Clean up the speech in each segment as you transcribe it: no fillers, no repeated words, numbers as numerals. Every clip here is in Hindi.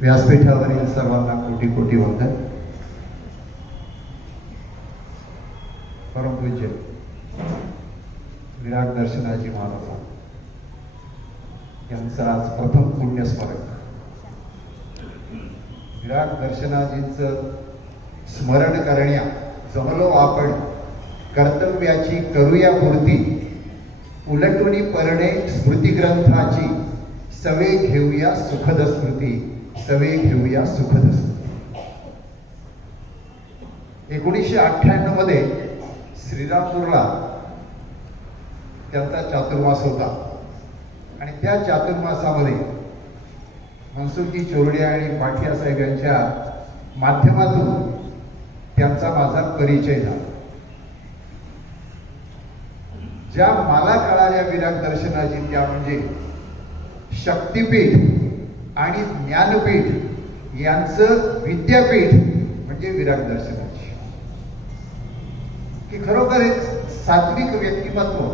व्यासपीठावरील सर्वांना कोटी कोटी वंदन. परमपूज्य विराट दर्शनाजी महाराज यांचं आज प्रथम पुण्यस्मरण. विराट दर्शनाजींचं स्मरण करण्या जमलो आपण, कर्तव्याची करूया पूर्ती, उलटुनी परणे स्मृतिग्रंथाची, सवे घेऊया सुखद स्मृती, सवे घेऊया सुखद स्मृती. 1998 मध्ये श्रीरामपूरला त्यांचा चातुर्मास होता आणि त्या चातुर्मासामध्ये मनसुखजी चोरडे आणि पाठिया साहेब यांच्या माध्यमातून त्यांचा माझा परिचय झाला. ज्या मला कळाल्या विराट दर्शनाची त्या म्हणजे शक्तिपीठ आणि ज्ञानपीठ यांचं विद्यापीठ म्हणजे विराट दर्शनाची. की खरोखर एक सात्विक व्यक्तिमत्व,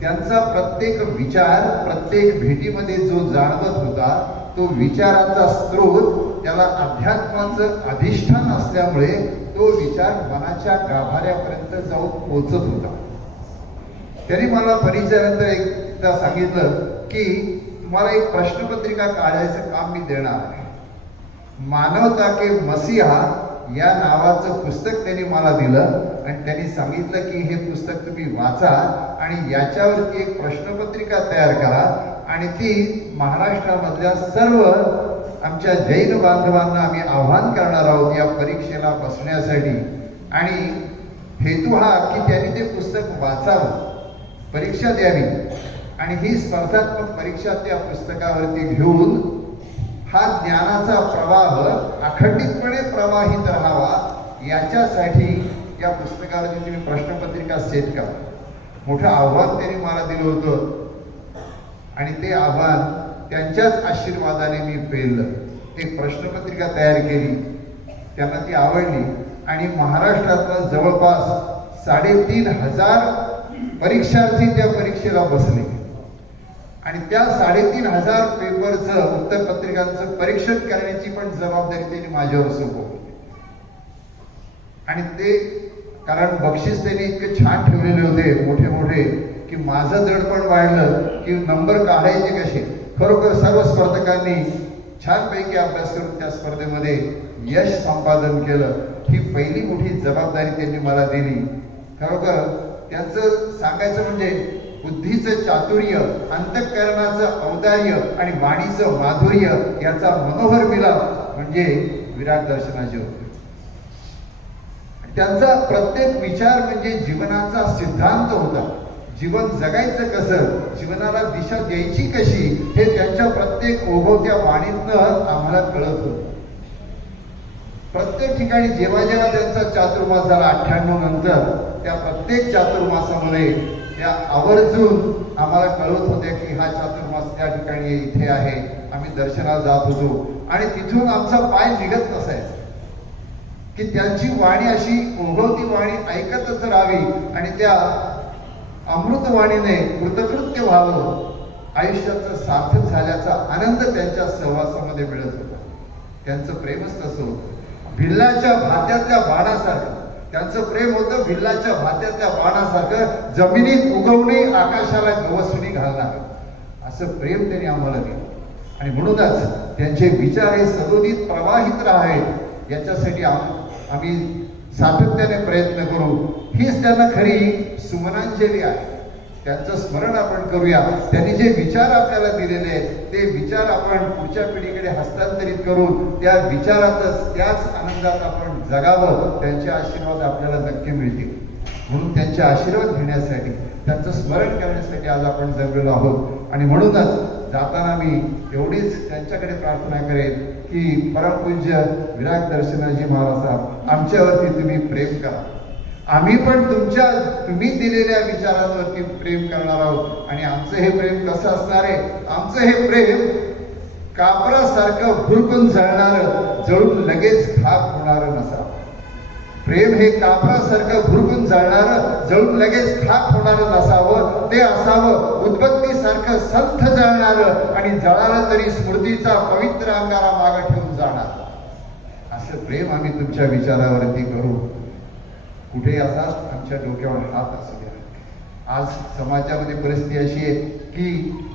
त्यांचा प्रत्येक विचार प्रत्येक भेटीमध्ये जो जाणवत होता तो विचाराचा स्रोत त्याला अध्यात्माचं अधिष्ठान असल्यामुळे तो विचार मनाच्या गाभाऱ्यापर्यंत जाऊन पोहोचत होता. त्यांनी मला परिचयानंतर एकदा सांगितलं की तुम्हाला एक प्रश्नपत्रिका काढायचं काम मी देणार आहे. मानवता के मसीहा या नावाचं पुस्तक त्यांनी मला दिलं आणि त्यांनी सांगितलं की हे पुस्तक तुम्ही वाचा आणि याच्यावरती एक प्रश्नपत्रिका तयार करा आणि ती महाराष्ट्रामधल्या सर्व आमच्या जैन बांधवांना आम्ही आव्हान करणार आहोत या परीक्षेला बसण्यासाठी. आणि हेतू हा की त्यांनी ते पुस्तक वाचावं, परीक्षा द्यावी आणि ही स्पर्धात्मक परीक्षा त्या पुस्तकावरती घेऊन हा ज्ञानाचा प्रवाह अखंडितपणे प्रवाहित राहावा याच्यासाठी या पुस्तकावरती तुम्ही प्रश्नपत्रिका सेट करा. मोठं आव्हान त्यांनी मला दिलं होतं आणि ते आव्हान त्यांच्याच आशीर्वादाने मी पेललं. एक प्रश्नपत्रिका तयार केली, त्यांना ती आवडली आणि महाराष्ट्रातलं जवळपास 3,500 परीक्षार्थी त्या परीक्षेला बसले आणि त्या 3,500 पेपरचं उत्तरपत्रिकांचं परीक्षण करण्याची पण जबाबदारी त्यांनी माझ्यावर सोपवली. आणि ते कारण बक्षीस त्यांनी इतके छान ठेवलेले होते मोठे मोठे की माझं दडपण वाढलं की नंबर काढायचे कसे. खरोखर सर्व स्पर्धकांनी छानपैकी अभ्यास करून त्या स्पर्धेमध्ये यश संपादन केलं. ही पहिली मोठी जबाबदारी त्यांनी मला दिली. खरोखर त्यांचं सांगायचं म्हणजे बुद्धीचं चातुर्य, अंतःकरणाचं औदार्य आणि वाणीचं माधुर्य याचा मनोहर मिलाप म्हणजे विराट दर्शनाचे होते. त्यांचा प्रत्येक विचार म्हणजे जीवनाचा सिद्धांत होता. जीवन जगायचं कसं, जीवनाला दिशा द्यायची कशी हे त्यांच्या प्रत्येक ओघवत्या वाणीतनं आम्हाला कळत होतं. प्रत्येक ठिकाणी जेव्हा जेव्हा त्यांचा चातुर्मास झाला 98 नंतर त्या प्रत्येक चातुर्मासामध्ये त्या आवर्जून आम्हाला कळवत होत्या की हा चातुर्मास त्या ठिकाणी इथे आहे. आम्ही दर्शनाला जात होतो आणि तिथून आमचा पाय निघत नसायचा की त्यांची वाणी अशी ओघवती वाणी ऐकतच राहावी आणि त्या अमृतवाणीने कृतकृत्य व्हावं. आयुष्याचं सार्थक झाल्याचा आनंद त्यांच्या सहवासामध्ये मिळत होता. त्यांचं प्रेमच तसं होतं, भिल्लाच्या भात्यातल्या बाणासारखं. त्यांचं प्रेम होतं भिल्लाच्या भात्यातल्या बाणासारखं, जमिनीत उगवणे आकाशाला गवसणी घालणार असं प्रेम त्यांनी आम्हाला दिलं. आणि म्हणूनच त्यांचे विचार हे सदोदित प्रवाहित राहावेत याच्यासाठी आम्ही सातत्याने प्रयत्न करू. हीच त्यांना खरी सुमनांजली आहे. त्यांचं स्मरण आपण करूया. त्यांनी जे विचार आपल्याला दिलेले आहेत ते विचार आपण पुढच्या पिढीकडे हस्तांतरित करून त्या विचारातच त्याच आनंदात आपण जगावं. त्यांचे आशीर्वाद आपल्याला नक्की मिळतील. म्हणून त्यांचे आशीर्वाद घेण्यासाठी त्यांचं स्मरण करण्यासाठी आज आपण जमलेलो आहोत. आणि म्हणूनच जाताना मी एवढीच त्यांच्याकडे प्रार्थना करेन की परमपूज्य विराट दर्शनाजी महाराज आमच्यावरती तुम्ही प्रेम करा. आम्ही पण तुम्ही दिलेल्या विचारांवरती प्रेम करणार आहोत. आणि आमचं हे प्रेम कसं असणार आहे, आमचं हे प्रेम कापरासारखं भुरकून जळणारं, जळून लगेच खाक होणारं नसावं. प्रेम हे कापरासारखं भुरकून जाळणारं, जळून लगेच खाक होणारं नसावं, ते असावं उदबत्तीसारखं संथ जाळणारं आणि जळालं तरी स्मृतीचा पवित्र अंगारा मागे ठेवून जाणार. असं प्रेम आम्ही तुमच्या विचारावरती करू. कुठे असाच आमच्या डोक्यावर हात असू द्या. आज समाजामध्ये परिस्थिती अशी आहे की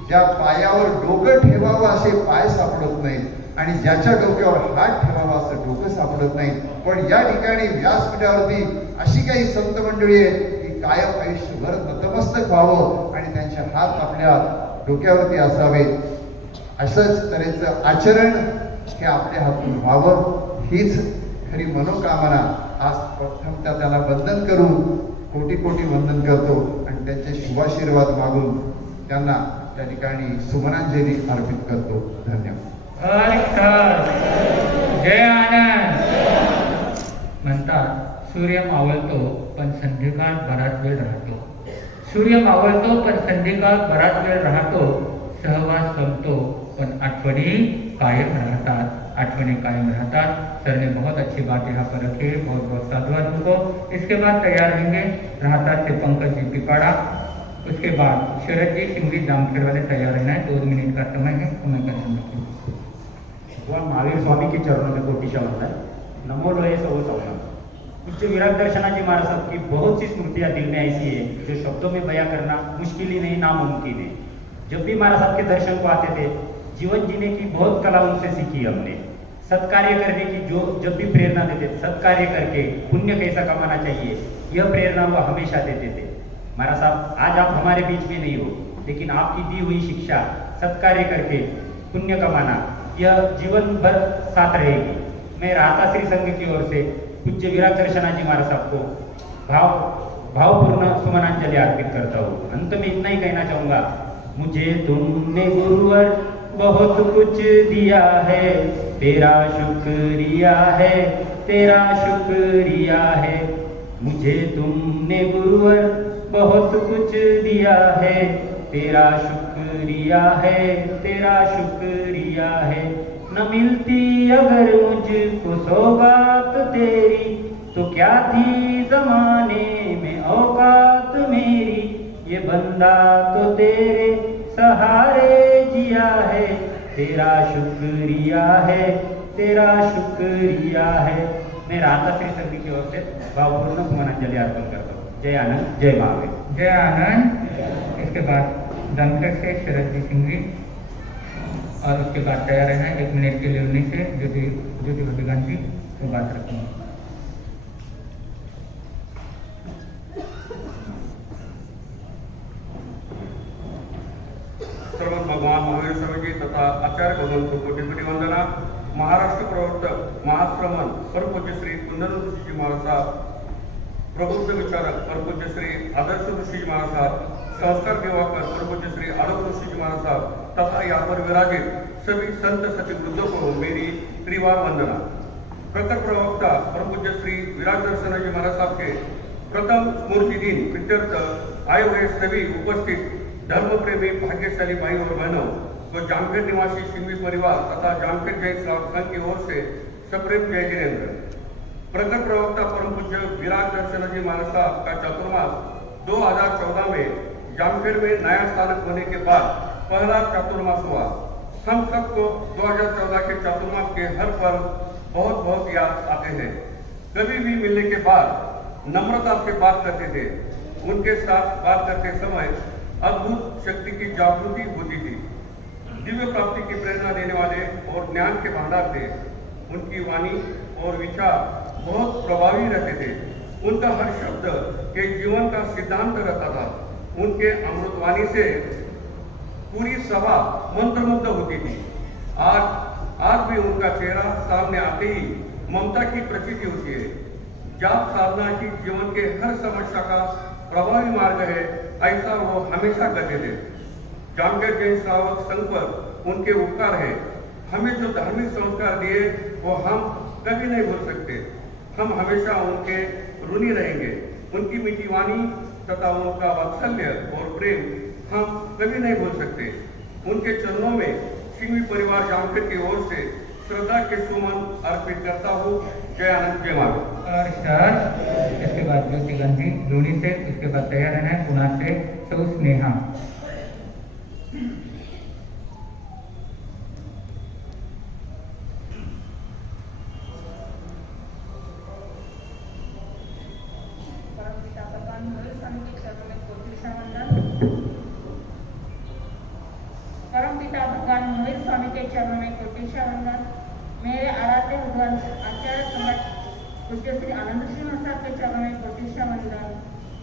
ज्या पायावर डोकं ठेवावं असे पाय सापडत नाहीत आणि ज्याच्या डोक्यावर हात ठेवावा असं डोकं सापडत नाही. पण या ठिकाणी व्यासपीठावरती अशी काही संत मंडळी आहेत की कायम आयुष्यभर नतमस्तक व्हावं आणि त्यांचे हात आपल्या डोक्यावरती असावे. असंच तऱ्हेचं आचरण हे आपल्या हातून व्हावं हीच खरी मनोकामना. आज प्रथमतः त्याला वंदन करू, कोटी कोटी वंदन करतो आणि त्यांचे शुभाशीर्वाद मागून त्यांना त्या ठिकाणी सुमनांजली अर्पित करतो. धन्यवाद. जय आनंद. म्हणतात सूर्य मावळतो पण संध्याकाळ बराच वेळ राहतो. सूर्य मावळतो पण संध्याकाळ बराच वेळ राहतो. सहवास संपतो पण आठवणी कायम रहतात. आठवणी कायम रहतात. सर ने बहुत अच्छी बात यहाँ पर रखी है. बहुत बहुत साधुवाद उनको. इसके बाद तैयार रहेंगे राहतात से पंकज जी पिपाड़ा. उसके बाद शरद जी सिंगरी जामखेड़ वाले तैयार रहना है. 2 मिनट का समय है. समय का समय भगवान महावीर स्वामी के चरणों में कोटिशा होता है. नमो लोहे सो सौना. पूज्य विराट दर्शनाजी महाराज साहब की बहुत सी स्मृतियां दिल में ऐसी है जो शब्दों में बयां करना मुश्किल ही नहीं, नामुमकिन है. जब भी महाराज साहब के दर्शन को आते थे, जीवन जीने की बहुत कला उनसे सीखी हमने. सत्कार्य करने की जो जब भी प्रेरणा देते, सत्कार्य करके पुण्य कैसा कमाना चाहिए, यह प्रेरणा वो हमेशा देते थे. महाराज साहब आज आप हमारे बीच में नहीं हो, लेकिन आपकी दी हुई शिक्षा सत्कार्य करके पुण्य कमाना यह जीवन भर साथ रहेगी. मैं राहता श्री संघ की ओर से पूज्य विराट दर्शनाजी महाराज साहब को भावपूर्ण सुमनांजलि अर्पित करता हूँ. अंत में इतना ही कहना चाहूंगा, मुझे तुमने गुरुवर बहुत कुछ दिया है, तेरा शुक्रिया है, तेरा शुक्रिया है. मुझे तुमने गुरुवर बहुत कुछ दिया है, तेरा शुक्रिया है, तेरा शुक्रिया है. न मिलती अगर मुझको सौगात तेरी, तो क्या थी जमाने में औकात मेरी. ये बंदा तो तेरे सहारे जिया है, तेरा शुक्रिया है, तेरा शुक्रिया है. मैं राहता श्री संघ की ओर से भावपूर्ण सुमनांजलि अर्पण करता हूँ. जय आनंद, जय महावीर. जय आनंद. इसके बाद जामखेड़ से शरद जी सिंगरी और उसके बाद तैयार रहना है 1 मिनट के लिए. उन्हीं से ज्योति भगवान जी को बात रखेंगे. सर्व भगवान महावीर स्वामी जी तथा आचार्य भगवान को कोटि कोटि वंदना. महाराष्ट्र प्रवर्तक महाश्रमण परमपूज्य श्री कुंदन ऋषीजी महाराज साहब, प्रबुद्ध विचारक परमपूज्य श्री आदर्श ऋषीजी महाराज साहब, संस्कार दिवाकर परमपूज्य श्री आलोक ऋषीजी महाराज साहब तथा यहाँ पर विराजित सभी संत सचिव वृद्धों को मेरी त्रिवार वंदना. प्रकट प्रवक्ता परमपूज्य श्री विराट दर्शनाजी महाराज साहब के प्रथम स्मृति दिन प्रीत्यर्थ आए हुए सभी उपस्थित धर्म प्रेमी भाग्यशाली भाई और बहनों को जामखेड़ निवासी सिंघवी परिवार तथा जामखेड़ जैन श्रावक संघ की ओर से सप्रेम जय जिनेन्द्र. प्रकट प्रवक्ता परम पूज्य विराट दर्शनाजी महाराज साहब का चातुर्मास 2014 में जामखेड़ में नया स्थानक होने के बाद पहला चातुर्मास हुआ. हम सबको 2014 के चातुर्मास के हर पर्व बहुत बहुत याद आते हैं. कभी भी मिलने के बाद नम्रता से बात करते थे. उनके साथ बात करते समय अद्भुत शक्ति की जागृति होती थी. दिव्य प्राप्ति की प्रेरणा देने वाले और ज्ञान के भंडार थे. उनकी वाणी और विचार बहुत प्रभावी रहते थे. उनका हर शब्द के जीवन का सिद्धांत रहता था. उनके अमृतवाणी से पूरी सभा मंत्रमुग्ध होती थी. आज भी उनका चेहरा सामने आते ही ममता की प्रतीति होती है. जाप साधना ही जीवन के हर समस्या का प्रभावी मार्ग है, ऐसा वो हमेशा कहते थे. जामखेड़ जैन श्रावक संघ पर उनके उपकार है. हमें जो धार्मिक संस्कार दिए वो हम कभी नहीं भूल सकते. हम हमेशा उनके ऋणी रहेंगे. उनकी मीठी वाणी तथा उनका वात्सल्य और प्रेम हम कभी नहीं भूल सकते. उनके चरणों में सिंघवी परिवार जामखेड़ की ओर से श्रद्धा के सुमन अर्पित करता हूँ। जय आनंद जय माधव। और सर इसके बाद ज्योति गांधी लोनी से, इसके बाद तैयार है पुणे से सौ स्नेहा। परमपिता भगवान महावीर स्वामी के चरणों में कोटि वंदन। परमपिता भगवान महावीर स्वामी के चरणों में कोटि वंदन। मेरे आराध्य भगवान आचार्य सम्राट पूज्य श्री आनंद श्री महाराज के चरणों में कोटि वंदन।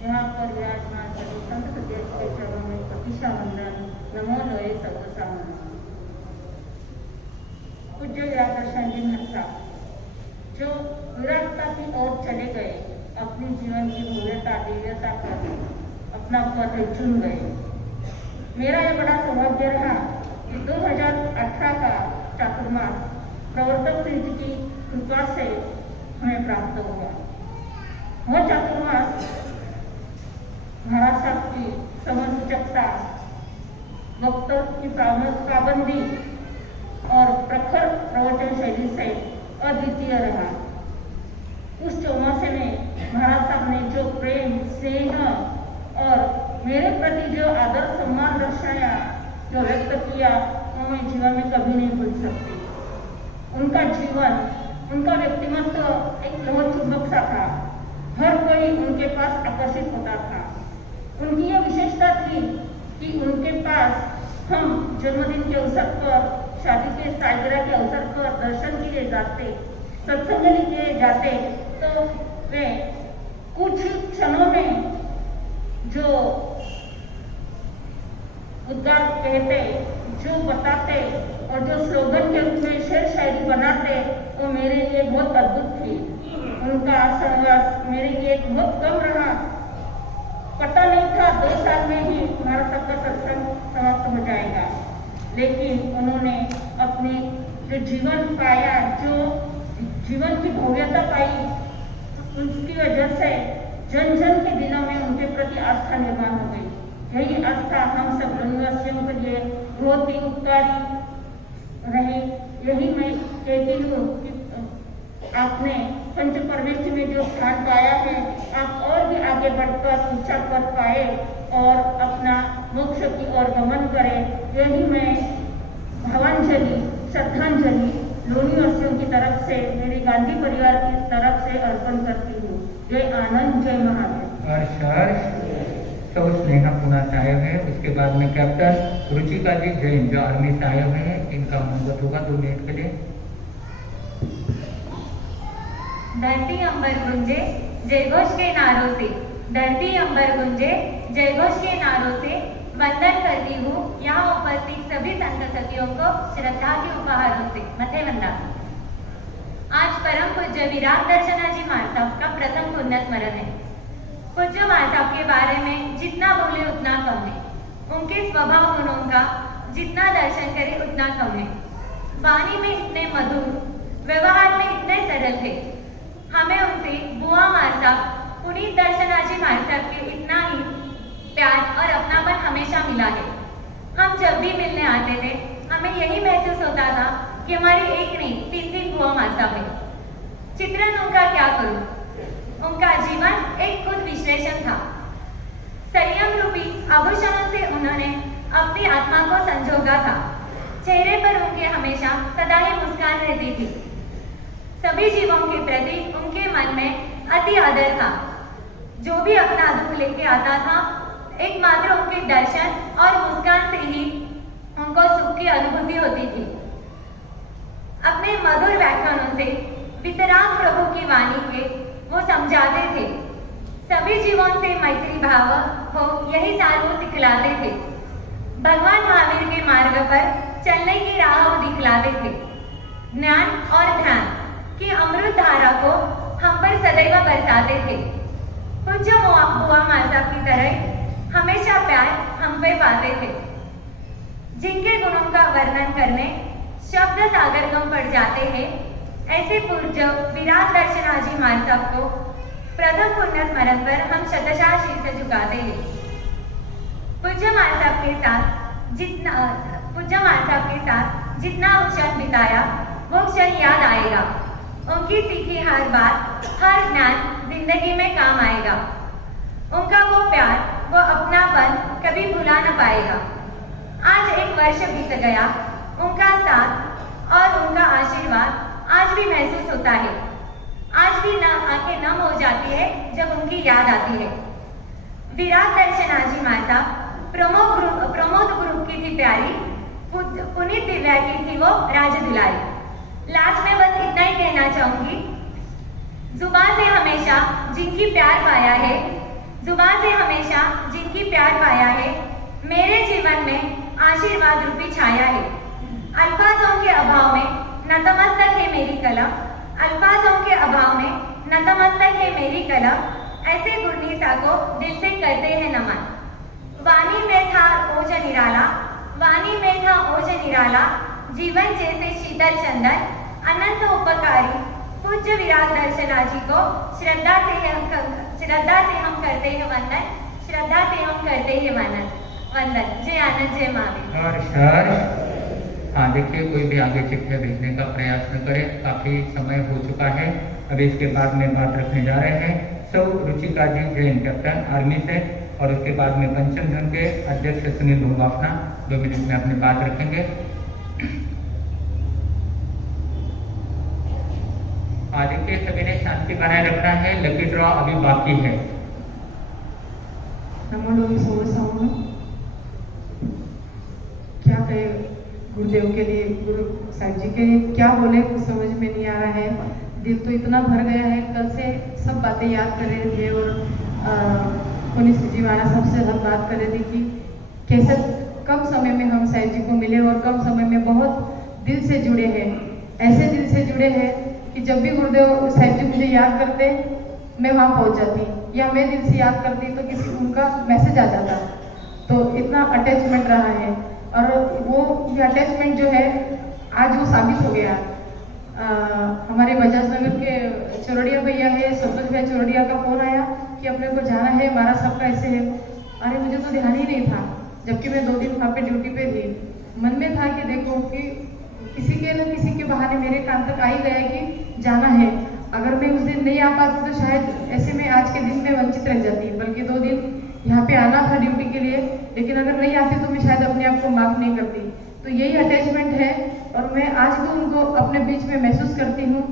यहाँ पर विराजमान सभी संत सदस्य के चरणों में कोटि वंदन। नमो लोए सर्वसा। पूज्य विराट दर्शन जी महाराज जो विराटता की ओर चले गए, अपनी जीवन की भव्यता दिव्यता कर अपना पद चुन गए। मेरा यह बड़ा सौभाग्य रहा कि 2018 का चातुर्मास प्रवर्तक सिद्ध की कृपा से हमें प्राप्त हुआ। वह चातुर्मास महाराज साहब की समसूचकता, वक्तव्य की पाबंदी और प्रखर प्रवचन शैली से अद्वितीय रहा। उस चौमासे में महाराज साहब ने जो प्रेम, स्नेह और मेरे प्रति जो आदर सम्मान दर्शाया, जो व्यक्त किया, वो मैं जीवन में कभी नहीं भूल सकती। उनका जीवन, उनका व्यक्तिमत्व एक लोह चुंबक सा था। हर कोई उनके पास आकर्षित होता था। उनकी यह विशेषता थी कि उनके पास हम जन्मदिन के अवसर पर, शादी के सालगिरह के अवसर पर दर्शन के लिए जाते, सत्संग के लिए जाते, तो वे कुछ क्षणों में जो उद्गार कहते, जो बताते और जो स्लोगन के रूप में शेर शायरी बनाते, वो मेरे लिए बहुत अद्भुत थी। उनका सहवास मेरे लिए बहुत कम रहा। पता नहीं था 2 साल में ही हमारा सबका सत्संग समाप्त हो जाएगा, लेकिन उन्होंने अपनी जो जीवन पाया, जो जीवन की भव्यता पाई, उसकी वजह से जन जन के दिलों में उनके प्रति आस्था निर्माण हो गई। यही आस्था हम सब निवासियों के लिए बहुत ही उपकारी रहे। यही मैं कहती हूँ कि आपने पंच परमेष्ठ में जो स्थान पाया है, आप और भी आगे बढ़कर ऊंचा कर पाए और अपना मोक्ष की ओर गमन करें। यही मैं भावांजलि, श्रद्धांजलि लोनी वासियों की तरफ से, मेरे गांधी परिवार की तरफ से अर्पण करती हूँ। जय आनंद, जय महादेव। और सौ स्नेहा पुणे से आए हैं। उसके बाद में कैप्टन रुचिका जी जैन जो आर्मी से आए हुए हैं, इनका मंगत होगा 2 मिनट के लिए। धरती अंबर गुंजे जयघोष के नारों से, धरती अंबर गुंजे जयघोष के नारों से वंदन करती हूँ यहाँ उपस्थित सभी संत सखियों को श्रद्धा के उपहारों से। मथे वंदना। आज परम पूज्य विराट दर्शना जी महाराज साहब का प्रथम पुण्य स्मरण है। पूज्य महाराज साहब के बारे में जितना बोले उतना कम है। उनके स्वभाव गुणों का जितना दर्शन करे उतना कम है। वाणी में इतने मधुर, व्यवहार में इतने सरल थे। हमें उनसे बुआ महाराज साहब, पुनीत दर्शना जी महाराज साहब के इतना ही प्यार और अपनापन हमेशा मिला है। हम जब भी मिलने आते थे, हमें यही महसूस होता था कि हमारी एक नहीं 3 बुआ महाराज साहब है। चित्रण उनका क्या करूं? उनका जीवन एक खुद विश्लेषण था। संयम रूपी आभूषणों से उन्होंने अपनी आत्मा को संजोगा था। चेहरे पर उनके हमेशा सदा ही मुस्कान रहती थी। सभी जीवों के प्रति उनके मन में अति आदर था। जो भी अपना दुख लेके आता था, एकमात्र उनके दर्शन और मुस्कान से ही उनको सुख की अनुभूति होती थी। अपने मधुर व्याख्यानों से वितराग प्रभु की वाणी के वो समझाते थे। सभी जीवों से मैत्री भाव हो, यही सार वो सिखलाते थे। भगवान महावीर के मार्ग पर चलने की राह वो दिखलाते थे। ज्ञान और ध्यान की अमृत धारा को हम पर सदैव बरसाते थे। पूज्य बुआ महाराज साहब की तरह हमेशा प्यार हम पे पाते थे। जिनके गुणों का वर्णन करने शब्द सागर कम पड़ जाते हैं, ऐसे पूज्य विराट दर्शना जी महाराज साहब को प्रथम पुण्य स्मरण पर हम शतशः शीश झुकाते हैं। पूज्य महाराज साहब के साथ जितना उत्सव बिताया, वो क्षण याद आएगा। उनकी सीखी हर बात, हर ज्ञान जिंदगी में काम आएगा। उनका वो प्यार, वो अपनापन कभी भुला न पाएगा। आज 1 वर्ष बीत गया, उनका साथ और उनका आशीर्वाद आज भी महसूस होता है। आज भी आंखें नम हो जाती है जब उनकी याद आती है। विराट दर्शनाजी माता प्रमोद ग्रुप की थी प्यारी, पुनीत दिव्या की थी वो राज दुलारी। लास्ट में बस इतना ही कहना चाहूंगी, जुबान से हमेशा जिनकी प्यार पाया है, जुबान से हमेशा जिनकी प्यार पाया है, मेरे जीवन में आशीर्वाद रूपी छाया है। अल्फाजों के अभाव में नतमस्तक है मेरी कलम, अल्फाजों के अभाव में नतमस्तक है मेरी कलम, ऐसे गुरनीसा को दिल से करते हैं नमन। वाणी में था ओज निराला, वाणी में था ओज निराला, जीवन जैसे शीतल चंदन, अनंत उपकारी पूज्य विराट दर्शना जी को श्रद्धा से हम करते हैं वंदन, श्रद्धा से हम करते हैं वंदन। जय आनंद, जय महावीर। हाँ देखिए, कोई भी आगे चिट्ठियाँ भेजने का प्रयास न करे, काफी समय हो चुका है। अभी इसके बाद में बात रखने जा रहे हैं सौ रुचिका जी जैन, कैप्टन आर्मी से, और उसके बाद में पंचम धन के अध्यक्ष सुनील भोगाफना 2 मिनट में अपनी बात रखेंगे। देखिए, सभी ने शांति बनाए रखना है, लकी ड्रॉ अभी बाकी है। क्या कहे गुरुदेव के लिए, गुरु साहब जी के लिए क्या बोले, कुछ समझ में नहीं आ रहा है। दिल तो इतना भर गया है, कल से सब बातें याद कर रहे थे और पुनीत जी महाराज साहब से हर बात कर रहे थे कि कैसे कम समय में हम साहब जी को मिले और कम समय में बहुत दिल से जुड़े हैं। ऐसे दिल से जुड़े हैं कि जब भी गुरुदेव साहब जी मुझे याद करते, मैं वहाँ पहुँच जाती, या मैं दिल से याद करती तो किसी उनका मैसेज आ जाता। तो इतना अटैचमेंट रहा है, और वो ये अटैचमेंट जो है आज वो साबित हो गया। हमारे बजाज नगर के चौरड़िया भैया है, संतोष भाई चौरड़िया का फोन आया कि अपने को जाना है, महाराज साहब का ऐसे है। अरे मुझे तो ध्यान ही नहीं था, जबकि मैं 2 दिन वहाँ पे ड्यूटी पे थी। मन में था कि देखो कि किसी के न किसी के बहाने मेरे कान तक आ ही गया कि जाना है। अगर मैं उस दिन नहीं आ पाती तो शायद ऐसे में आज के दिन में वंचित रह जाती, बल्कि 2 दिन यहाँ पे आना था ड्यूटी के लिए, लेकिन अगर नहीं आती तो मैं शायद अपने आप को माफ नहीं करती। तो यही अटैचमेंट है, और मैं आज भी उनको अपने बीच में महसूस करती हूँ।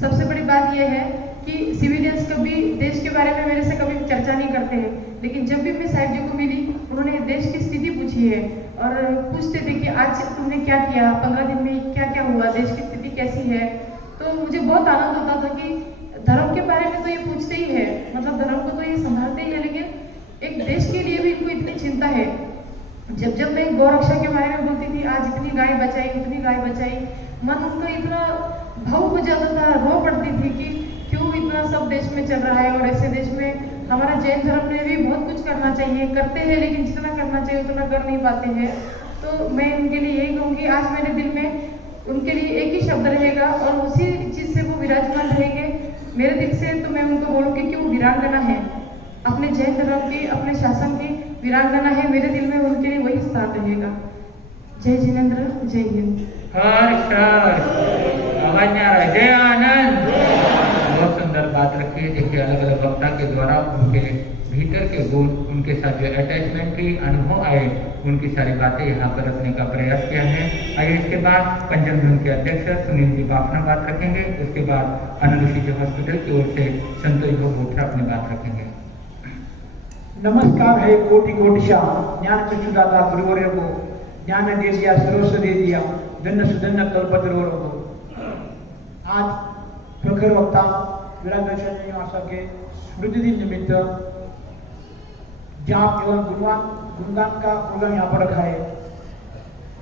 सबसे बड़ी बात यह है कि सिविलियंस कभी देश के बारे में मेरे से कभी चर्चा नहीं करते हैं, लेकिन जब भी मैं साहब जी को मिली, उन्होंने देश की स्थिति पूछी है और पूछते थे कि आज तुमने क्या किया, 15 दिन में क्या क्या हुआ, देश की स्थिति कैसी है। तो मुझे बहुत आनंद होता था कि धर्म के बारे में तो ये पूछते ही है, मतलब धर्म को तो ये संभालते ही है, लेकिन एक देश के लिए भी इनको इतनी चिंता है। जब मैं गौरक्षा के बारे में बोलती थी, आज इतनी गाय बचाई, उतनी गाय बचाई, मन उनका इतना भावुक हो जाता था, रो पड़ती थी कि क्यों इतना सब देश में चल रहा है, और ऐसे देश में हमारा जैन धर्म में भी बहुत कुछ करना चाहिए, करते हैं, लेकिन जितना करना चाहिए उतना कर नहीं पाते हैं। तो मैं उनके लिए यही कहूँगी, आज मेरे दिल में उनके लिए एक ही शब्द रहेगा और उसी चीज से वो विराजमान रहेंगे मेरे दिल से। तो मैं उनको बोलूँगी कि वो वीरांगना है, अपने जैन धर्म की, अपने शासन की वीरांगना है। मेरे दिल में उनके लिए वही स्थान रहेगा। जय जिनेंद्र, जय हिंद। आवाज नहीं आ रहा है। जय आनंद। बहुत सुंदर बात रखी है। देखिए, अलग अलग वक्ता के द्वारा उनके भीतर के गुण, उनके साथ जो अटैचमेंट की अनुभव आए, उनकी सारी बातें यहाँ पर रखने का प्रयास किया है। आइए इसके बाद पंचम धन के अध्यक्ष सुनील जी बाफना बात रखेंगे। उसके बाद आनंद ऋषि हॉस्पिटल की ओर से संतोष भोगोत्रा अपनी बात रखेंगे। नमस्कार है कोटि कोटिशा ज्ञान चक्षुदाता गुरुवर्य को ज्ञान दे दिया, सर्वस्व दे दिया, धन्य सुधन्य कल्पतरुवर को। आज प्रखर वक्ता विराट दर्शनाजी महाराज के स्मृति दिन निमित्त जाप एवं गुणगान का प्रोग्राम यहाँ पर रखा है।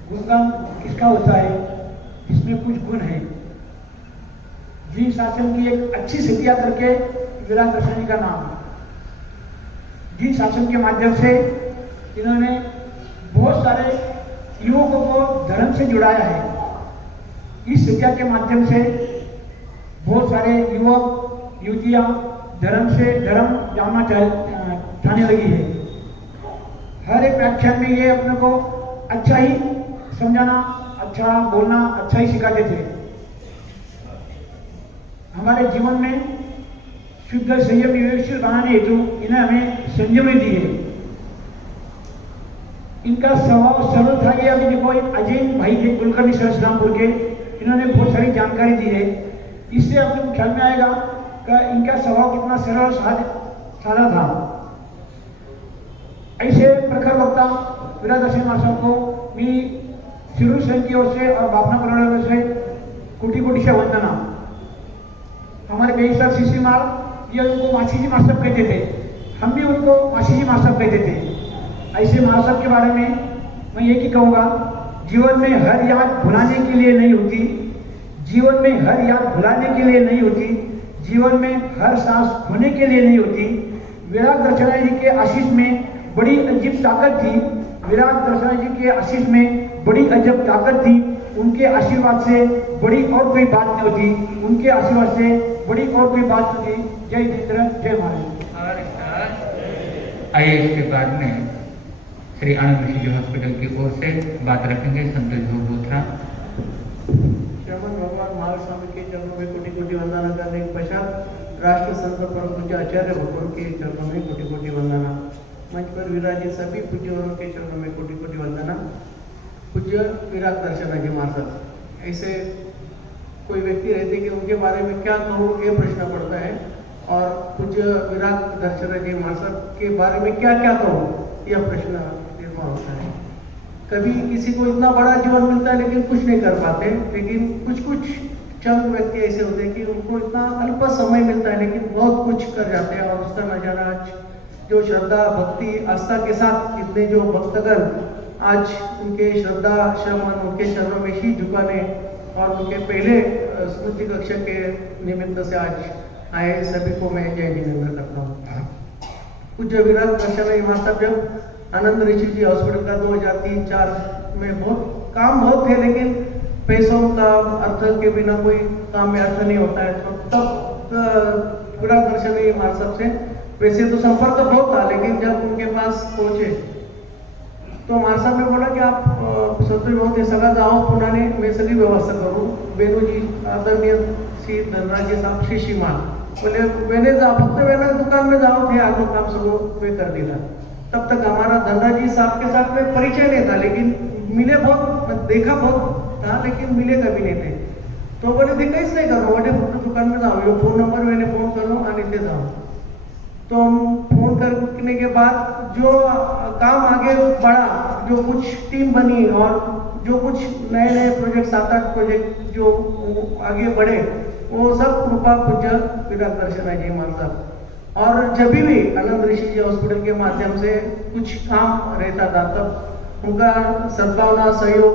गुणगान किसका होता है? जिसमें कुछ गुण है। जी शासन की एक अच्छी स्थितियां करके विराट दर्शनाजी का नाम है। जी शासन के माध्यम से इन्होंने बहुत सारे युवकों को धर्म से जुड़ाया है। इस शिक्षा के माध्यम से बहुत सारे युवक युवतियां धर्म जानना चाहने लगी है। हर एक व्याख्यान में ये अपने को अच्छा ही समझाना, अच्छा बोलना, अच्छा ही सिखाते थे। हमारे जीवन में शुद्ध संयम विवेकशील बनाने हेतु इन्हें हमें संयम दी है। इनका स्वभाव सरल था। ये अभी देखो एक अजय भाई थे कुलकर्णी सर श्रीरामपुर के, इन्होंने बहुत सारी जानकारी दी है। इससे आपको ख्याल में आएगा कि इनका स्वभाव कितना सरल सादा था। ऐसे प्रखर वक्ता वीरादर्शन महाराज को मी शिरूर संघ की ओर से और बापना परिवार से कोटि कोटि से वंदना। हमारे बेईसर शिशी माल ये उनको मासी जी महाराज कहते थे, हम भी उनको मासी जी महाराज कहते थे। ऐसे महाराज के बारे में मैं ये ही कहूँगा, जीवन में हर याद भुलाने के लिए नहीं होती, जीवन में हर याद भुलाने के लिए नहीं होती, जीवन में हर सांस खोने के लिए नहीं होती। विराट दर्शना जी के आशीष में बड़ी अजीब ताकत थी। विराट दर्शना जी के आशीष में बड़ी अजब ताकत थी। उनके आशीर्वाद से बड़ी और कोई बात नहीं होती, उनके आशीर्वाद से बड़ी और कोई बात होती। जय जितेंद्र, जय महाराज। आइए इसके बाद में श्री आनंद ऋषि जी हॉस्पिटल की ओर से बात रखेंगे संतोष भोगोत्रा। श्रीमद भगवान महावीर स्वामी के चरणों में कोटि कोटि वंदना करने के पश्चात राष्ट्र संत परम पूज्य आचार्य भगवान के चरणों में कोटि कोटि वंदना। मंच पर विराजित सभी पूज्यवरों के चरणों में कोटि कोटि वंदना। पूज्य विराट दर्शना जी महाराज, ऐसे कोई व्यक्ति रहते कि उनके बारे में क्या कहूँ ये प्रश्न पड़ता है, और पूज्य विराट दर्शना जी महाराज के बारे में क्या क्या कहूँ यह प्रश्न निर्माण होता है। कभी किसी को इतना बड़ा जीवन मिलता है लेकिन कुछ नहीं कर पाते, लेकिन कुछ कुछ चंद व्यक्ति ऐसे होते हैं कि उनको इतना अल्प समय मिलता है लेकिन बहुत कुछ कर जाते हैं। और उसका नजारा आज जो श्रद्धा भक्ति आस्था के साथ इतने जो भक्तगण आज उनके श्रद्धा श्रमण उनके चरणों में शीश झुकाने और उनके पहले स्मृति कक्ष के निमित्त से आज आए, सभी को मैं जय जितेंद्र करता हूँ। पूज्य विराट दर्शना महाराज जब आनंद ऋषि जी हॉस्पिटल का 2003-04 में बहुत काम बहुत थे, लेकिन पैसों का अर्थ के बिना कोई काम में अर्थ नहीं होता है। तो तब विराट दर्शना महाराज से वैसे तो संपर्क बहुत था, लेकिन जब उनके पास पहुंचे तो महाराज साहब ने बोला कि आप संतोष बहुत सगळं गाव पुण्याने मैं सगळी व्यवस्था करूँ। बेनू जी आदरणीय श्री धनराज जी साहब श्री मान बोले मैंने फक्त मैंने दुकान में जाओ थे आगे काम सब वे कर दिया। तब तक हमारा धनराज जी साहब के साथ में परिचय नहीं था, लेकिन मिले बहुत, देखा बहुत था लेकिन मिले कभी नहीं थे। तो बोले थे कैसे नहीं करो, बोले फक्त दुकान में जाओ, ये फोन नंबर मैंने फोन करो आणि ते जाओ। तो हम फोन करने के बाद जो काम आगे बढ़ा, जो कुछ टीम बनी और जो कुछ नए नए प्रोजेक्ट 7-8 प्रोजेक्ट जो आगे बढ़े, वो सब कृपा पूज्य विराट दर्शना जी महाराज। और जब भी आनंद ऋषि जी हॉस्पिटल के माध्यम से कुछ काम रहता था तब उनका सद्भावना सहयोग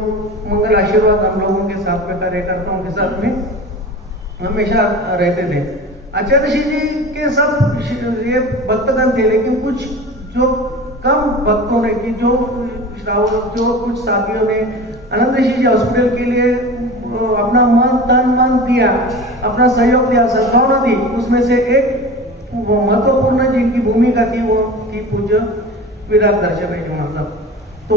मंगल आशीर्वाद हम लोगों के साथ में कार्यकर्ताओं के साथ में हमेशा रहते थे। आचार्य ऋषि जी के सब ये भक्तगण थे, लेकिन कुछ जो कम भक्तों ने कि जो श्रावक जो कुछ साथियों ने आनंद ऋषि जी हॉस्पिटल के लिए अपना मन तन मन दिया, अपना सहयोग दिया, सद्भावना दी। उसमें से एक महत्वपूर्ण जिनकी भूमिका थी वो थी पूज्य विराट दर्शना जी महाराज। तो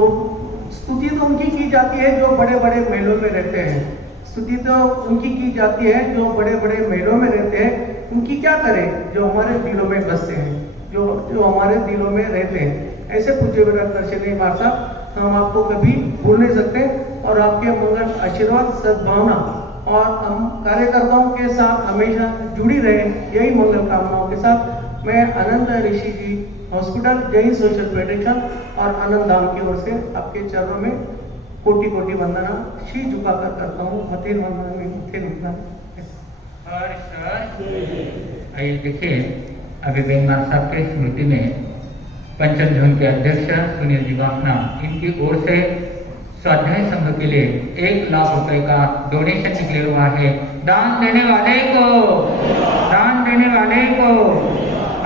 स्तुति तो उनकी की जाती है जो बड़े बड़े महलों में रहते हैं, स्तुति तो उनकी की जाती है जो बड़े बड़े महलों में रहते हैं। उनकी क्या करें जो हमारे दिलों में बसते हैं, जो हमारे दिलों में रहते हैं। ऐसे पूज्य विराट दर्शना महाराज हम आपको कभी भूल नहीं सकते, और आपके मंगल आशीर्वाद सद्भावना और हम कार्यकर्ताओं के साथ हमेशा जुड़ी रहे, यही मंगल कामनाओं के साथ मैं आनंद ऋषि जी हॉस्पिटल जय सोशल फेडरेशन और आनंद धाम की ओर से आपके चरणों में कोटि कोटि वंदना शीश झुकाकर करता हूँ। मथे वंदना। आइए देखिए, अभी बेनमार साहब के स्मृति में पंचम जोन के अध्यक्ष सुनील जी बापना इनकी ओर से स्वाध्याय संघ के लिए 1 लाख रुपए का डोनेशन निकले हुआ है। दान देने वाले को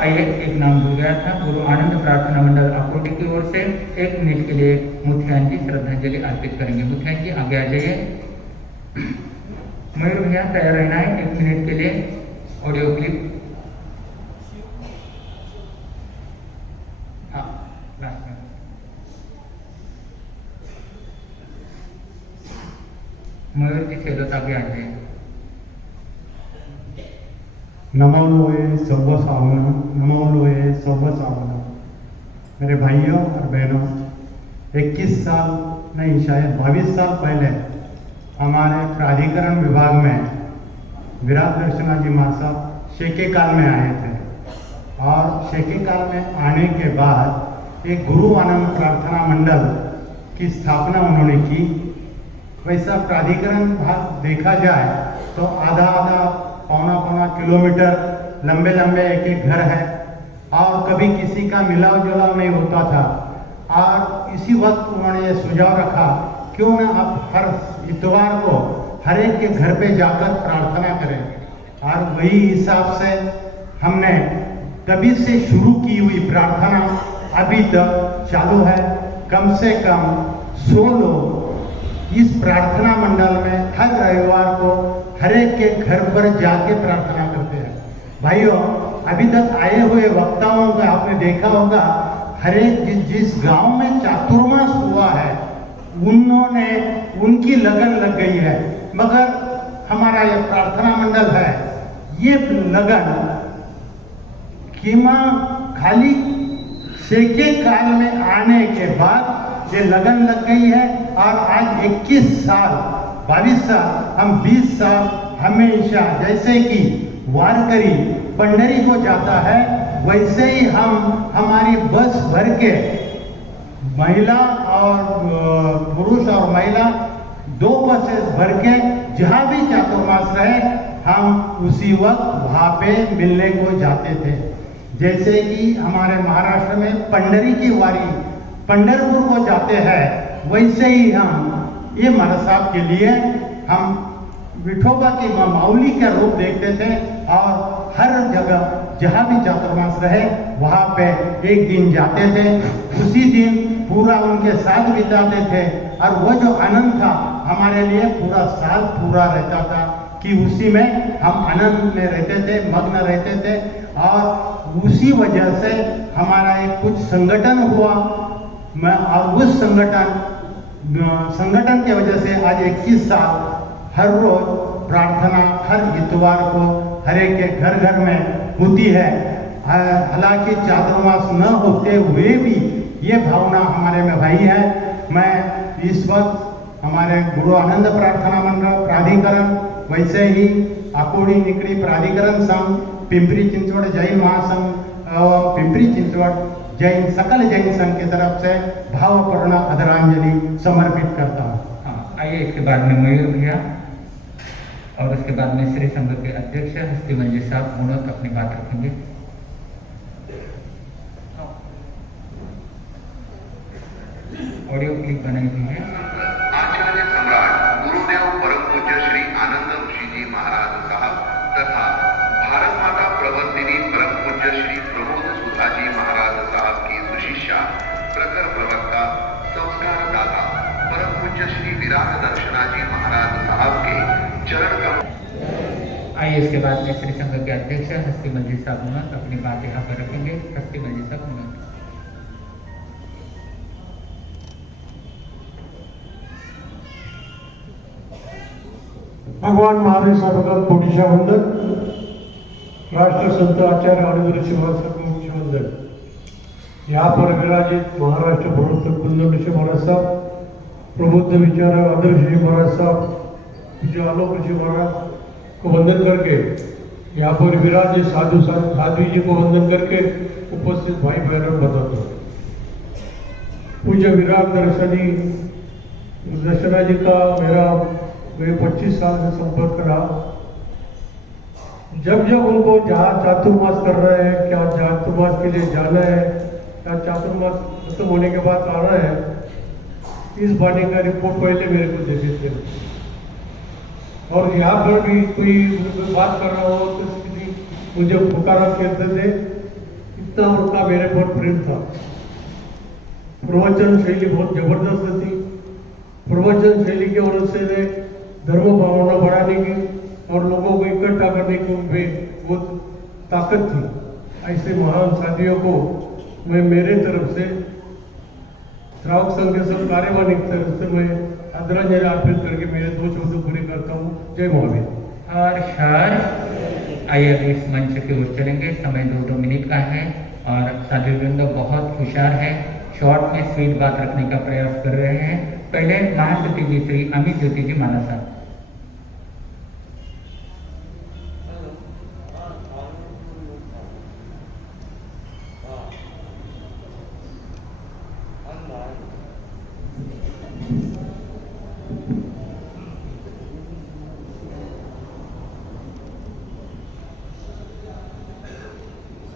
आइए, एक नाम भूल गया था, गुरु आनंद प्रार्थना मंडल अकोटी की ओर से 1 मिनट के लिए मुथियान जी श्रद्धांजलि अर्पित करेंगे। मुथियान जी आगे आ जाइए। मयूर भैया तैयार रहना है 1 मिनट के लिए। ऑडियो क्लिप मयूर जी सेलोत आगे आ जाए। नमो लोए सव्वा सावनम, नमो लोए सव्वा सावनम। मेरे भाइयों और बहनों, 21 साल नहीं शायद 22 साल पहले हमारे प्राधिकरण विभाग में विराट दर्शना जी महासाब शेके काल में आए थे और शेके काल में आने के बाद एक गुरु आनंद प्रार्थना मंडल की स्थापना उन्होंने की। वैसा प्राधिकरण भाग देखा जाए तो आधा आधा पौना किलोमीटर लंबे लंबे एक एक घर है और कभी किसी का मिलाव जुलाव नहीं होता था। और इसी वक्त उन्होंने ये सुझाव रखा, क्यों ना आप हर इतवार को हर एक के घर पे जाकर प्रार्थना करें। और वही हिसाब से हमने तभी से शुरू की हुई प्रार्थना अभी तक चालू है। कम से कम 100 लोग इस प्रार्थना मंडल में हर रविवार को हर एक के घर पर जाके प्रार्थना करते हैं। भाइयों, अभी तक आए हुए वक्ताओं का आपने देखा होगा, हर एक जिस गांव में चातुर्मास हुआ है उन्होंने उनकी लगन लग गई है। मगर हमारा ये प्रार्थना मंडल है, ये लगन कीमा खाली शेके काल में आने के बाद ये लगन लग गई है। और आज 21 साल 22 साल हम 20 साल हमेशा, जैसे कि वारकरी पंडरी को जाता है वैसे ही हम हमारी बस भर के महिला और पुरुष और महिला 2 बसेस भर के जहाँ भी चातुर्मास रहे हम उसी वक्त वहाँ पे मिलने को जाते थे। जैसे कि हमारे महाराष्ट्र में पंडरी की वारी पंढरपुर को जाते हैं, वैसे ही हम ये महाराज के लिए हम विठोबा की माउली का रूप देखते थे और हर जगह जहाँ भी चातुर्मास रहे वहाँ पे एक दिन जाते थे, उसी दिन पूरा उनके साथ बिताते थे। और वो जो आनंद था हमारे लिए पूरा साल पूरा रहता था कि उसी में हम आनंद में रहते थे, मग्न रहते थे। और उसी वजह से हमारा एक कुछ संगठन हुआ और उस संगठन की वजह से आज 21 साल हर रोज प्रार्थना हर इतवार को हर एक के घर घर में होती है। हालांकि चातुर्मास न होते हुए भी ये भावना हमारे में भाई है। मैं इस वक्त हमारे गुरु आनंद प्रार्थना मंडल प्राधिकरण, वैसे ही आकोड़ी निकड़ी प्राधिकरण संघ, पिंपरी चिंचवड़ जैन महासंघ और पिंपरी चिंचवड़ जैन सकल जैन संघ की तरफ से भावपूर्ण आदरांजलि समर्पित करता हूँ। हाँ, आइए इसके बाद में मयूर भैया और उसके बाद में श्री संघ के अध्यक्ष हस्ती मंजी साहब मुनोत अपनी बात रखेंगे। ऑडियो क्लिप बनाई हुई है। आचार्य सम्राट गुरुदेव परम पूज्य श्री आनंद ऋषि जी महाराज साहब तथा भारत माता प्रवर्तिनी परम पूज्य श्री प्रबोध सुधा जी महाराज साहब की सुशिष्या प्रखर प्रवक्ता संस्कार दाता परम पूज्य श्री विराट दर्शना जी महाराज साहब के चरण कमल। आइए इसके बाद में श्री संघ के अध्यक्ष हस्ती मंजी साहब मुनोत अपनी बात यहाँ पर रखेंगे। हस्ती मंजी साहब मुनोत। भगवान महावीर साहेबांना कोटीशा वंदन। राष्ट्र संत आचार्य आनंद ऋषि महाराज को मुख्य वंदन। यहाँ पर विराजित महाराष्ट्र प्रवर्तक कुंदन ऋषि महाराज साहब, प्रबुद्ध विचारक आदर ऋषि महाराज साहब, पूज्य आलोक ऋषि महाराज को वंदन करके, यहाँ पर विराजित साधु साध्वी जी को वंदन करके उपस्थित भाई बहनों बताता हूँ। पूज्य विराट दर्शना जी का मेरा 25 साल से संपर्क रहा। जब जब उनको जहाँ चातुर्मास कर रहे हैं, क्या चातुर्मास के लिए जाना है, क्या चातुर्मास खत्म होने के बाद आना है, इस बारे का रिपोर्ट पहले मेरे को देते थे। और यहाँ पर भी कोई बात कर रहा हो तो किसी मुझे पुकारा कहते थे। इतना उनका मेरे पर प्रेम था। प्रवचन शैली बहुत जबरदस्त थी। प्रवचन शैली की वजह से धर्म भावना बढ़ाने की और लोगों को इकट्ठा करने की उनमें बहुत ताकत थी। ऐसे महान साथियों को मैं मेरे तरफ से श्रावक संघ के सब कार्यवाही की तरफ से मैं आदरांजलि अर्पित करके मेरे 2 शब्द पूरे करता हूँ। जय महावीर। हर आइए अभी इस मंच की ओर चलेंगे। समय 2 मिनट का है और साधु वृंद बहुत होशियार है, शॉर्ट में स्वीट बात रखने का प्रयास कर रहे हैं। पहले महासती जी श्री अमित ज्योति जी माला साहब।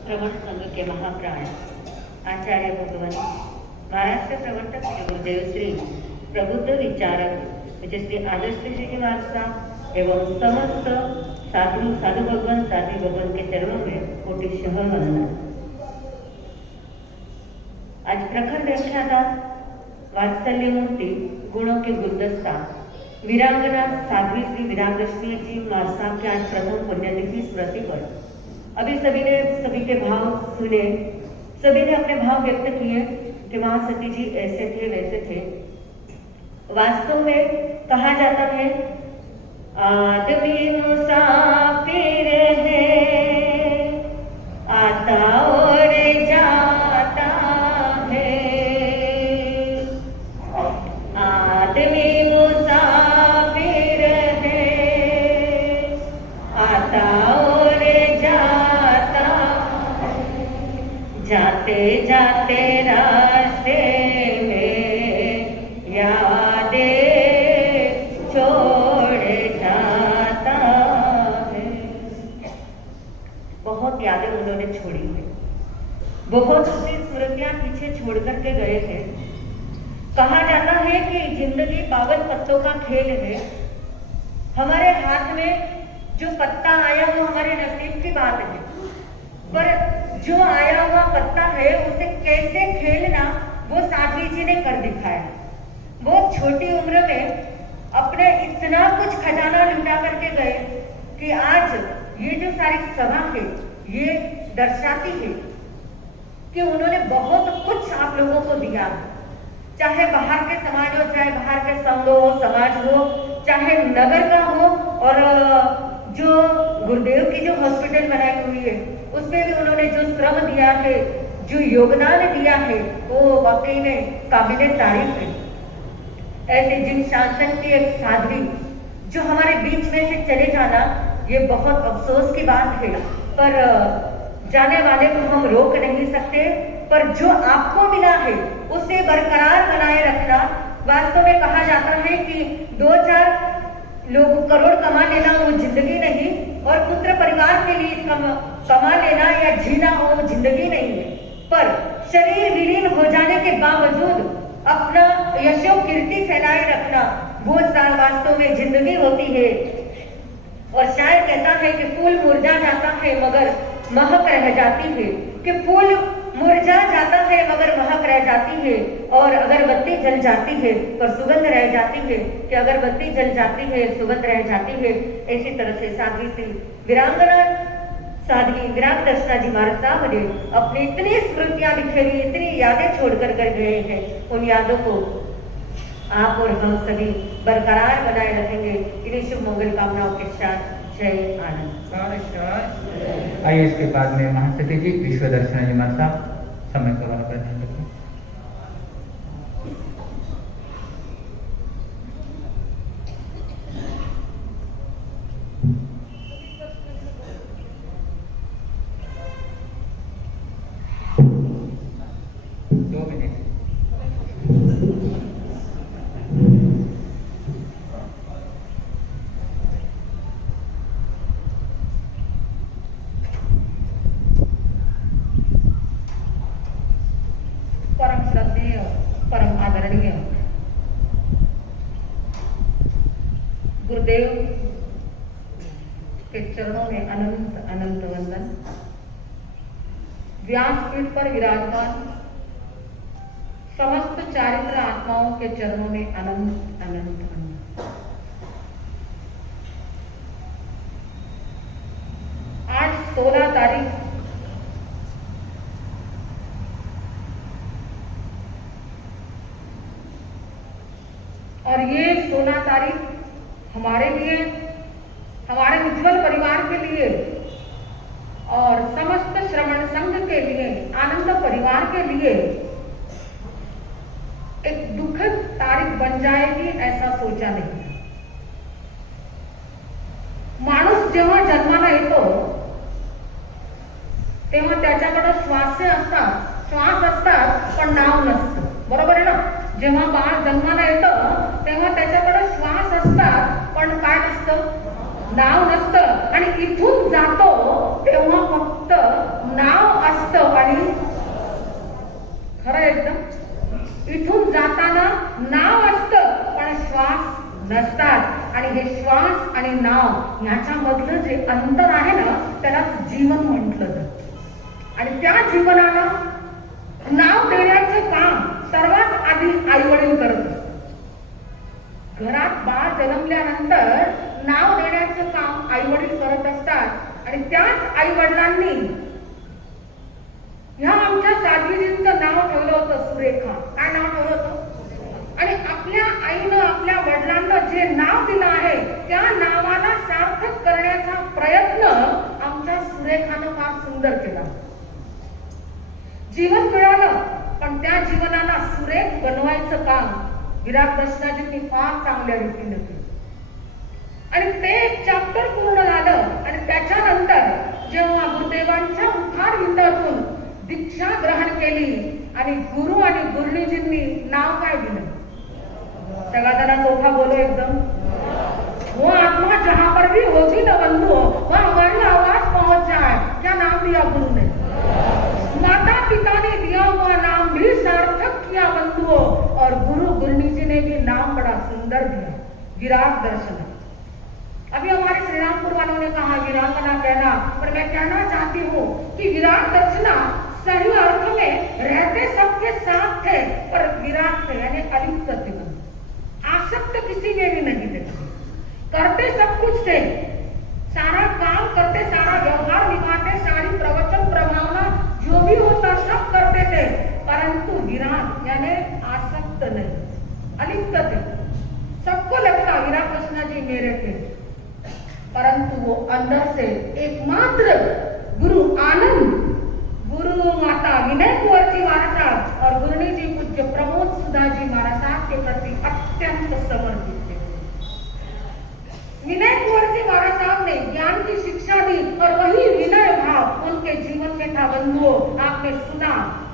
श्रवण संघ के महाप्राण आचार्य भगवान महाराष्ट्र प्रवर्तक श्री गुरुदेव श्री प्रबुद्ध विचारक विजय श्री आदर्श जी के वारसा एवं समस्त साधु भगवान साधी भगवान के चरणों में कोटिशः वंदना। आज प्रखर व्याख्याता वात्सल्य मूर्ति गुणों के गुलदस्ता वीरांगना साध्वी श्री विरागश्री जी महाराज के आज प्रथम पुण्यतिथि स्मृति पर अभी सभी ने सभी के भाव सुने, सभी ने अपने भाव व्यक्त किए कि महासती जी ऐसे थे वैसे थे। वास्तव में कहा जाता है आदमी मुसाफिर है, आता और जाता है, आदमी मुसाफिर है, आता जाते जाते रास्ते में यादें छोड़ जाता है। बहुत यादें उन्होंने छोड़ी है, बहुत सी स्मृतियां पीछे छोड़ करके गए हैं। कहा जाता है कि जिंदगी 52 पत्तों का खेल है। हमारे हाथ में जो पत्ता आया वो हमारे नसीब की बात है, पर जो आया हुआ पत्ता है उसे कैसे खेलना वो साध्वी जी ने कर दिखाया। वो छोटी उम्र में अपने इतना कुछ खजाना लुटा करके गए कि आज ये जो सारी सभा है ये दर्शाती है कि उन्होंने बहुत कुछ आप लोगों को दिया, चाहे बाहर के समाज हो, चाहे बाहर के संघ हो, समाज हो, चाहे नगर का हो, और जो गुरुदेव की जो हॉस्पिटल बनाई हुई है उसमें भी उन्होंने जो श्रम दिया है, जो योगदान दिया है, वो वाकई में काबिले तारीफ है। ऐसे जिन शासन की एक साध्वी जो हमारे बीच में से चले जाना ये बहुत अफसोस की बात है, पर जाने वाले को हम रोक नहीं सकते, पर जो आपको मिला है उसे बरकरार बनाए रखना। वास्तव में कहा जाता है कि 2-4 लोग करोड़ कमा लेना वो जिंदगी नहीं, और पुत्र परिवार के लिए कमा लेना या जीना वो जिंदगी नहीं है, पर शरीर विलीन हो जाने के बावजूद अपना यशो कीर्ति फैलाए रखना वो वास्तव में जिंदगी होती है। और शायद कहता है कि फूल मुरझा जाता है मगर महक रह जाती है, कि फूल मुरझा जाता है मगर महक रह जाती है, और अगरबत्ती जल जाती है पर सुगंध रह जाती है, कि अगरबत्ती जल जाती है सुगंध रह जाती है। इसी तरह से साध्वी श्री वीरांगना साध्वी विराग दर्शना जी महाराज साहब ने अपनी इतनी स्मृतियां बिखेरी, इतनी यादें छोड़कर कर गए हैं, उन यादों को आप और हम सभी बरकरार बनाए रखेंगे। इन्हीं शुभ मंगल कामनाओं के साथ जय आनंद। आइए इसके बाद में महासती जी विश्व दर्शन जी महाराज साहब समय का बराबर ध्यान रखें। गुरुदेव के चरणों में अनंत अनंत वंदन। व्यासपीठ पर विराजमान समस्त चारित्र आत्माओं के चरणों में अनंत अनंत वंदन। आज 16 तारीख और ये 16 तारीख हमारे लिए, हमारे उज्जवल परिवार के लिए और समस्त श्रवण संघ के लिए, आनंद परिवार के लिए एक दुखद तारीख बन जाएगी ऐसा सोचा नहीं। माणूस जेव्हा जन्माला येतो तेव्हा त्याच्याकडे श्वास असतात पण नाव नसतं, बरोबर आहे ना? जेव्हा बाळ जन्माला येतं तेव्हा त्याच्याकडे श्वास असतात पण काय नसतं, नाव नसतं, आणि इथून जातो तेव्हा फक्त नाव असतं आणि खरं एकदम इथून जाताना नाव असतं पण श्वास नसतात, आणि हे श्वास आणि नाव याच्यामधलं जे अंतर आहे ना त्यालाच जीवन म्हटलं जातं. आणि त्या जीवनाला नाव देण्याचं काम सर्वात आधी आई वडील करत असतात. घरात बाळ जन्मल्यानंतर नाव देण्याचं काम आई वडील करत असतात, आणि त्याच आई वडिलांनी ह्या आमच्या साध्वीजींचं नाव ठेवलं होतं सुरेखा. काय नाव ठेवलं होतं? आणि आपल्या आईनं आपल्या वडिलांना जे नाव दिलं आहे त्या नावाला सार्थक करण्याचा प्रयत्न आमच्या सुरेखानं फार सुंदर केला. जीवन मिळालं पण त्या जीवनाला सुरेख बनवायचं काम विराट दर्शनाजींनी फार चांगल्या रीतीने केलं. आणि ते एक चॅप्टर पूर्ण झालं, आणि त्याच्यानंतर जेव्हा गुरुदेवांच्या मुखारविंदातून दीक्षा ग्रहण केली आणि गुरु आणि गुरुजींनी नाव काय दिलं? सगळा जरा चौथा बोलो एकदम. वो आत्मा जहां पर भी होगी न बंधु वह हमारी आवाज पहुंच जाए. क्या नाम दिया गुरु ने? माता पिता ने दिया हुआ नाम भी सार्थक किया बंधुओं, और गुरु गुरनी जी ने भी नाम बड़ा सुंदर दिया, विराट दर्शन. अभी हमारे श्रीरामपुर वालों ने कहा वीरांगना कहना, पर मैं कहना चाहती हूँ कि विराट दर्शना सही अर्थ में रहते सबके साथ थे पर विराट थे, यानी अलिप्त थे, आसक्त किसी में भी नहीं थे, करते सब कुछ थे, सारा काम करते, सारा व्यवहार निभाते, सारी प्रवचन प्रभावना जो भी होता सब करते थे, परंतु विराट यानी आसक्त नहीं, अलिप्त थे. सबको लगता विराट कृष्णा जी मेरे थे, परंतु वो अंदर से एकमात्र गुरु आनंद, गुरु माता विनय कुंवर जी महाराज साहब और गुरुनी जी पूज्य प्रमोद सुधा जी महाराज साहब के प्रति अत्यंत समर्पित थे. विनय कुंवर जी महाराज साहब ने ज्ञान की शिक्षा दी और वही विनय भाव उनके जीवन में था. बंधुओं, आपने सुना,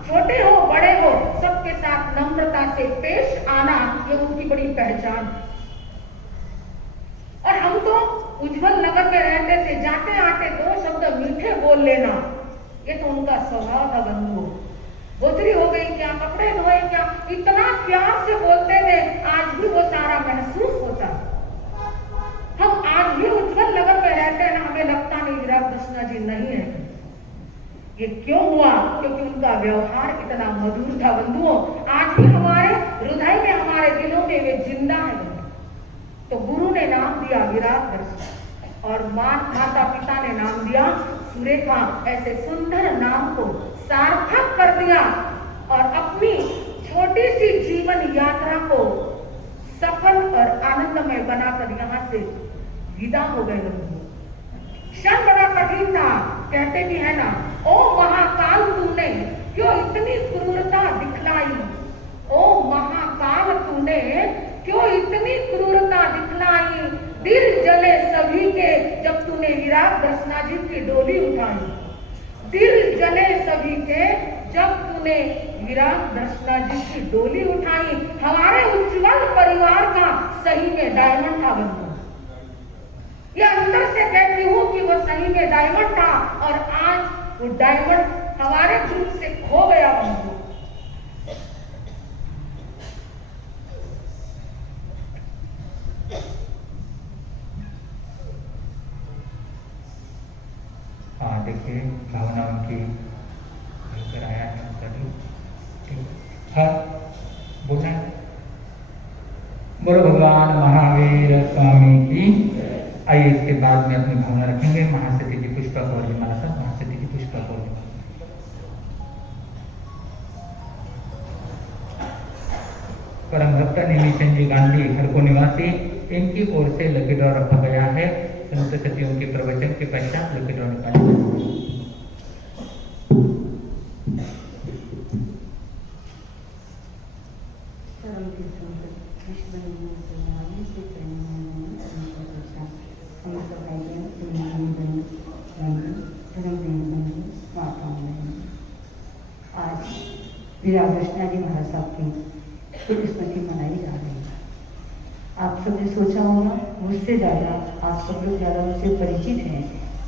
छोटे हो बड़े हो सबके साथ नम्रता से पेश आना ये उनकी बड़ी पहचान. और हम तो उज्जवल नगर में रहते थे, जाते आते दो शब्द मीठे बोल लेना ये तो उनका स्वभाव था. बंधुओं, गोचरी हो गई क्या, कपड़े धोए क्या, इतना प्यार से बोलते थे, आज भी वो सारा महसूस होता. हम आज भी उज्जवल नगर में रहते हैं, हमें लगता नहीं विराट कृष्णा जी नहीं है. ये क्यों हुआ? क्योंकि उनका व्यवहार इतना मधुर था. बंधुओं, आज भी हमारे हृदय में, हमारे दिलों में वे जिंदा है. तो गुरु ने नाम दिया विराट दर्शन और माता पिता ने नाम दिया सुरेखा. ऐसे सुंदर नाम को सार्थक कर दिया और अपनी छोटी सी जीवन यात्रा को सफल और आनंदमय बनाकर यहाँ से विदा हो गए. क्षण बड़ा कठिन था, कहते भी है ना, ओ महाकाल तूने क्यों इतनी क्रूरता दिखलाई, ओ महाकाल तूने क्यों इतनी क्रूरता दिखलाई, दिल जले सभी के जब तूने विराट कृष्णा जी की डोली उठाई. दिल जले सभी के जब तूने विराट कृष्णा जी की डोली उठाई. हमारे उज्जवल परिवार का सही में डायमंड था. बंधु, ये अंदर से कहती हूँ कि वो सही में डायमंड था और आज वो डायमंड हमारे दिल से खो गया. बंधु, हाँ देखिए भावनाओं की लेकर आया है सभी. हाँ बोलना है. बोलो भगवान महावीर स्वामी की. आइए इसके बाद में अपनी भावना रखेंगे. महासती जी पुष्पा कौर जी हमारा साथ. महासती जी पुष्पा कौर जी. परम भक्त निमिषन जी गांधी हरको निवासी, इनकी ओर से लकी ड्रॉ रखा गया है. संत सचिवों के प्रवचन के पश्चात लकी ड्रॉ निकाला. श्री रामकृष्ण जी महाराज साहब की कुल स्मृति मनाई जा रही है। आप सबने सोचा होगा, मुझसे ज़्यादा आप सब लोग ज़्यादा मुझसे परिचित हैं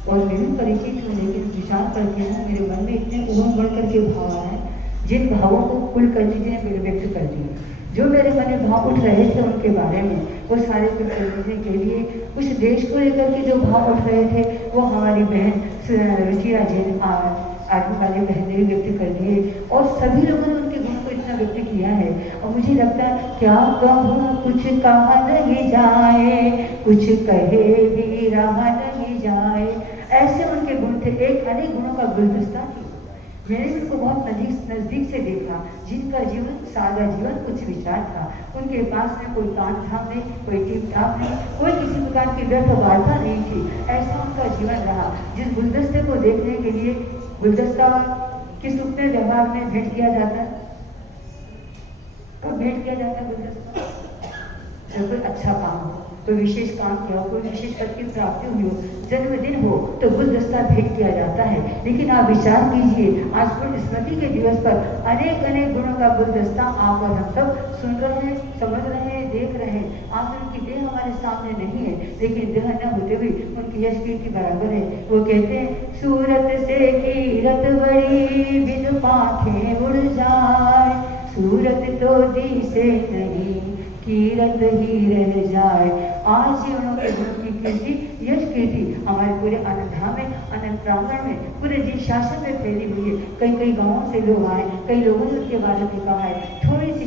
और मैं भी परिचित हूँ, लेकिन विचार करके ना मेरे मन में इतने उमड़ बढ़ करके भाव आ रहे हैं, जिन भावों को कुल कर दीजिए मेरे व्यक्त कर दिए। जो मेरे मन में भाव उठ रहे थे उनके बारे में वो सारे कुल कर देने के लिए उस देश को लेकर के जो भाव उठ रहे थे वो हमारी बहन रुचिरा जैन आगे वाले बहन ने भी व्यक्त कर दिए और सभी लोगों ने उनके गुण को इतना व्यक्त किया है। और मुझे लगता है क्या कहूँ कुछ कहा नहीं जाए, कुछ कहे भी रहा नहीं जाए, ऐसे उनके गुण थे। एक अनेक गुणों का गुलदस्ता थी। मैंने उनको बहुत नजदीक से देखा, जिनका जीवन सादा जीवन कुछ विचार था। उनके पास में कोई काम धाम नहीं, कोई टीम टाप नहीं, कोई किसी प्रकार की व्यर्थ वार्ता नहीं थी। ऐसा उनका जीवन रहा। जिस गुलदस्ते को देखने के लिए गुलदस्ता किस रूप में व्यवहार में भेंट किया जाता है, तो भेंट किया जाता है गुलदस्ता जब कोई अच्छा काम हो, कोई विशेष काम किया हो, कोई विशेष पद की प्राप्ति हुई हो, जन्मदिन हो, तो गुलदस्ता भेंट किया जाता है। लेकिन आप विचार कीजिए, आज पूर्ण स्मृति के दिवस पर अनेक अनेक गुणों का गुलदस्ता आप और हम सब सुन रहे हैं, समझ रहे हैं, देख रहे हैं। आज उनकी देह हमारे सामने नहीं है, लेकिन देह न होते हुए उनकी यश कीर्ति बराबर है। वो कहते हैं सूरत से कीरत बड़ी बिन पाखे उड़ जाए, सूरत तो दिसे नहीं कीरत ही रह जाए। आज ही उन्होंने गुरु की कीर्ति यश कीर्ति हमारे पूरे आनंद धाम में, आनंद प्रांगण में, पूरे जिन शासन में फैली हुई है। कई कई गांवों से लोग आए, कई लोगों ने उनके बारे में कहा है। थोड़ी सी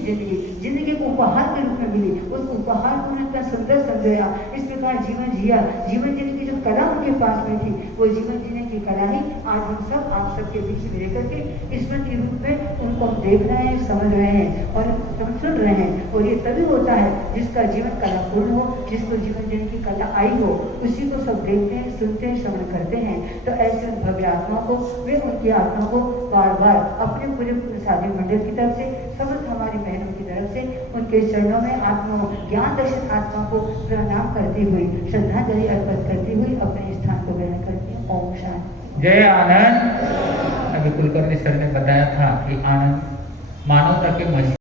जिंदगी को उपहार के रूप में मिली, उस उपहार को इतना सुंदर समझाया, इस प्रकार जीवन जिया। जीवन जीने की जो कला उनके पास में थी, वो जीवन जीने की कला ही आज हम सब आप सबके बीच में लेकर के स्मृति रूप में उनको हम देख रहे हैं, समझ रहे हैं और हम सुन रहे हैं। और ये तभी होता है जिसका जीवन कलापूर्ण हो, जिसको जीवन जीने की कला आई हो, उसी को सब देखते हैं, सुनते हैं, श्रवण करते हैं। तो ऐसे उन भव्य आत्मा को, वे उनकी आत्मा को बार बार अपने पूरे साधु मंडल की तरफ से, समस्त हमारी बहनों की तरफ से उनके चरणों में आत्मा ज्ञान दर्शन आत्मा को प्रणाम करती हुई, श्रद्धांजलि अर्पित करती हुई अपने स्थान को ग्रहण करती हूँ। ओम शांति। जय आनंद। अभी कुलकर्णी सर ने बताया था कि आनंद मानवता के मसीह